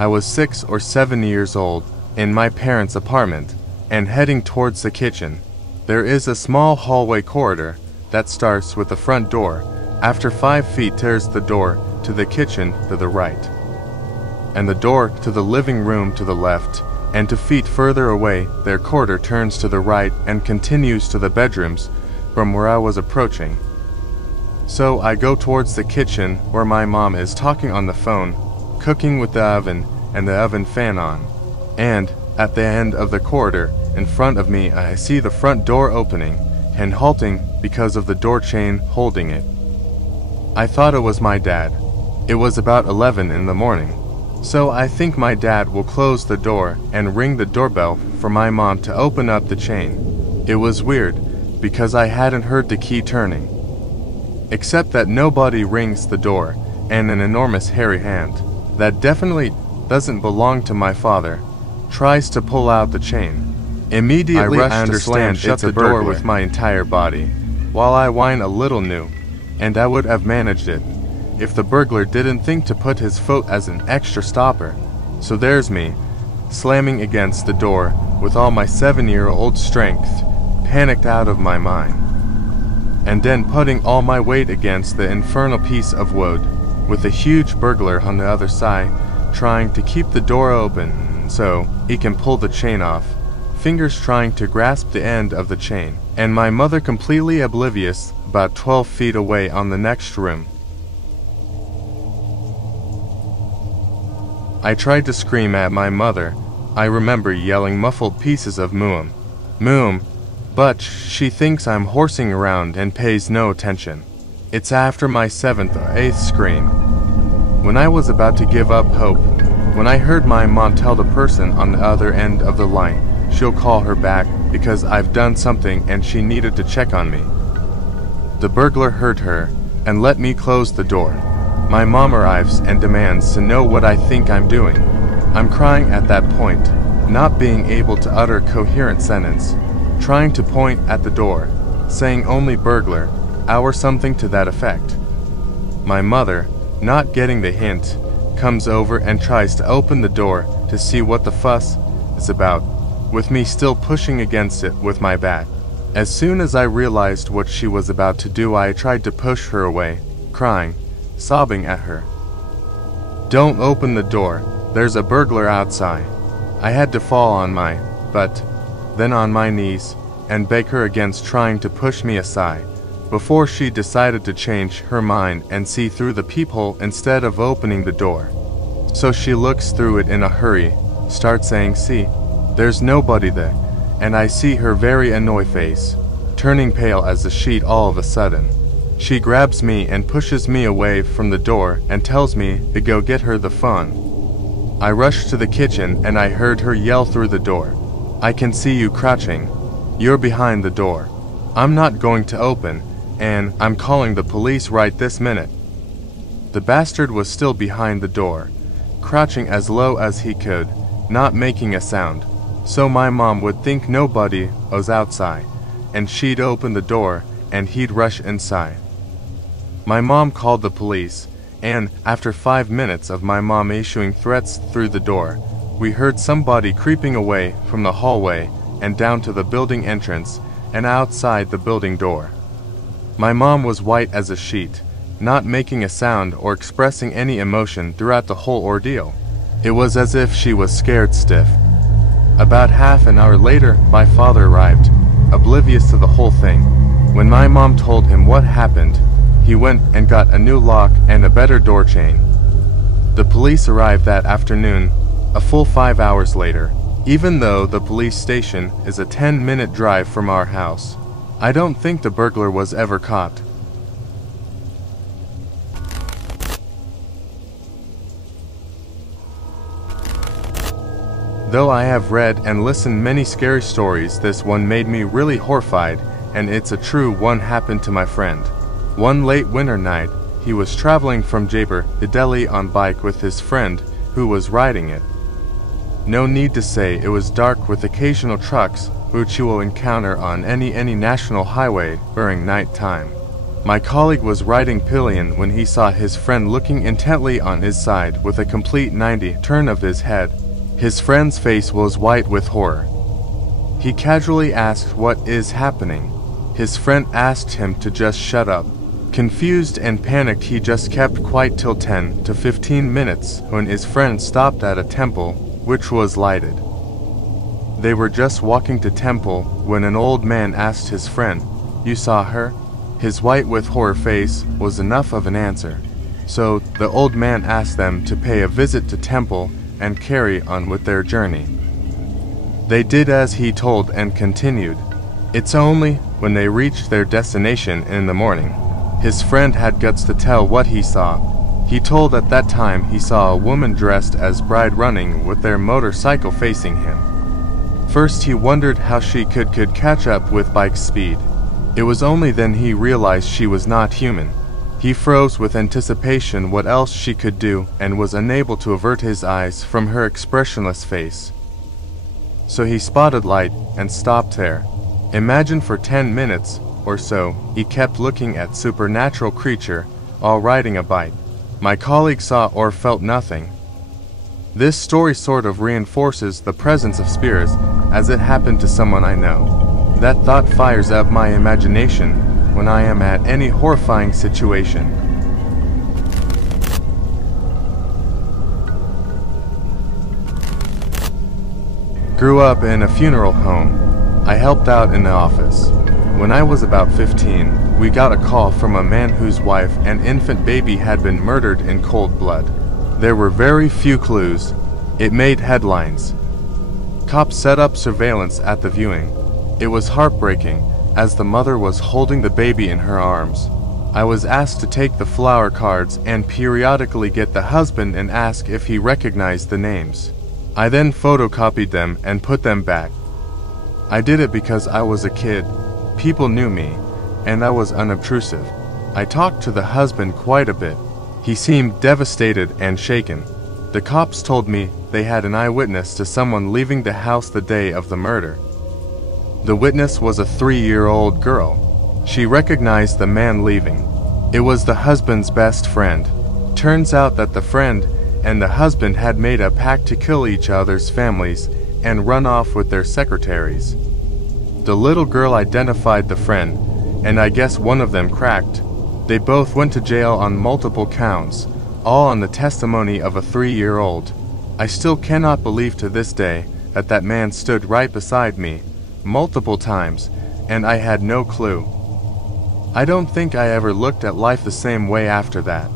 I was 6 or 7 years old, in my parents' apartment, and heading towards the kitchen. There is a small hallway corridor that starts with the front door. After 5 feet there's the door to the kitchen to the right, and the door to the living room to the left, and 2 feet further away their corridor turns to the right and continues to the bedrooms from where I was approaching. So I go towards the kitchen where my mom is talking on the phone, cooking with the oven and the oven fan on. And at the end of the corridor in front of me I see the front door opening and halting because of the door chain holding it. I thought it was my dad. It was about 11 in the morning. So I think my dad will close the door and ring the doorbell for my mom to open up the chain. It was weird because I hadn't heard the key turning. Except that nobody rings the door and an enormous hairy hand that definitely doesn't belong to my father tries to pull out the chain. Immediately I rush to slam shut the door with my entire body. While I whine a little knew, and I would have managed it if the burglar didn't think to put his foot as an extra stopper. So there's me, slamming against the door with all my 7-year-old strength, panicked out of my mind. And then putting all my weight against the infernal piece of wood, with a huge burglar on the other side, trying to keep the door open so he can pull the chain off, fingers trying to grasp the end of the chain, and my mother completely oblivious about 12 feet away on the next room. I tried to scream at my mother. I remember yelling muffled pieces of "Moom, Moom," but she thinks I'm horsing around and pays no attention. It's after my 7th or 8th scream, when I was about to give up hope, when I heard my mom tell the person on the other end of the line she'll call her back because I've done something and she needed to check on me. The burglar heard her and let me close the door. My mom arrives and demands to know what I think I'm doing. I'm crying at that point, not being able to utter a coherent sentence, trying to point at the door, saying only burglar, or something to that effect. My mother, not getting the hint, comes over and tries to open the door to see what the fuss is about, with me still pushing against it with my bat. As soon as I realized what she was about to do, I tried to push her away, crying, sobbing at her. "Don't open the door, there's a burglar outside." I had to fall on my butt, then on my knees, and beg her against trying to push me aside, before she decided to change her mind and see through the peephole instead of opening the door. So she looks through it in a hurry, starts saying, "See, there's nobody there," and I see her very annoyed face, turning pale as a sheet all of a sudden. She grabs me and pushes me away from the door and tells me to go get her the phone. I rushed to the kitchen and I heard her yell through the door, "I can see you crouching. You're behind the door. I'm not going to open, and I'm calling the police right this minute." The bastard was still behind the door, crouching as low as he could, not making a sound, so my mom would think nobody was outside, and she'd open the door and he'd rush inside. My mom called the police, and after 5 minutes of my mom issuing threats through the door, we heard somebody creeping away from the hallway and down to the building entrance and outside the building door. My mom was white as a sheet, not making a sound or expressing any emotion throughout the whole ordeal. It was as if she was scared stiff. About half an hour later, my father arrived, oblivious to the whole thing. When my mom told him what happened, he went and got a new lock and a better door chain. The police arrived that afternoon, a full 5 hours later, even though the police station is a 10-minute drive from our house. I don't think the burglar was ever caught. Though I have read and listened many scary stories, this one made me really horrified, and it's a true one. Happened to my friend. One late winter night, he was traveling from Jaipur to Delhi on bike with his friend who was riding it. No need to say it was dark with occasional trucks which you will encounter on any national highway during night time. My colleague was riding pillion when he saw his friend looking intently on his side with a complete 90 turn of his head. His friend's face was white with horror. He casually asked what is happening. His friend asked him to just shut up. Confused and panicked, he just kept quiet till 10 to 15 minutes when his friend stopped at a temple, which was lighted. They were just walking to temple when an old man asked his friend, "You saw her?" His white with horror face was enough of an answer. So the old man asked them to pay a visit to temple and carry on with their journey. They did as he told and continued. It's only when they reached their destination in the morning, his friend had guts to tell what he saw. He told at that time he saw a woman dressed as bride running with their motorcycle facing him. First he wondered how she could catch up with bike speed. It was only then he realized she was not human. He froze with anticipation what else she could do and was unable to avert his eyes from her expressionless face. So he spotted light and stopped there. Imagine for 10 minutes or so he kept looking at supernatural creature while riding a bike. My colleague saw or felt nothing. This story sort of reinforces the presence of spirits as it happened to someone I know. That thought fires up my imagination when I am at any horrifying situation. Grew up in a funeral home. I helped out in the office. When I was about 15, we got a call from a man whose wife and infant baby had been murdered in cold blood. There were very few clues. It made headlines. Cops set up surveillance at the viewing. It was heartbreaking, as the mother was holding the baby in her arms. I was asked to take the flower cards and periodically get the husband and ask if he recognized the names. I then photocopied them and put them back. I did it because I was a kid. People knew me, and I was unobtrusive. I talked to the husband quite a bit. He seemed devastated and shaken. The cops told me they had an eyewitness to someone leaving the house the day of the murder. The witness was a 3-year-old girl. She recognized the man leaving. It was the husband's best friend. Turns out that the friend and the husband had made a pact to kill each other's families and run off with their secretaries. The little girl identified the friend, and I guess one of them cracked. They both went to jail on multiple counts, all on the testimony of a 3-year-old. I still cannot believe to this day that that man stood right beside me multiple times, and I had no clue. I don't think I ever looked at life the same way after that.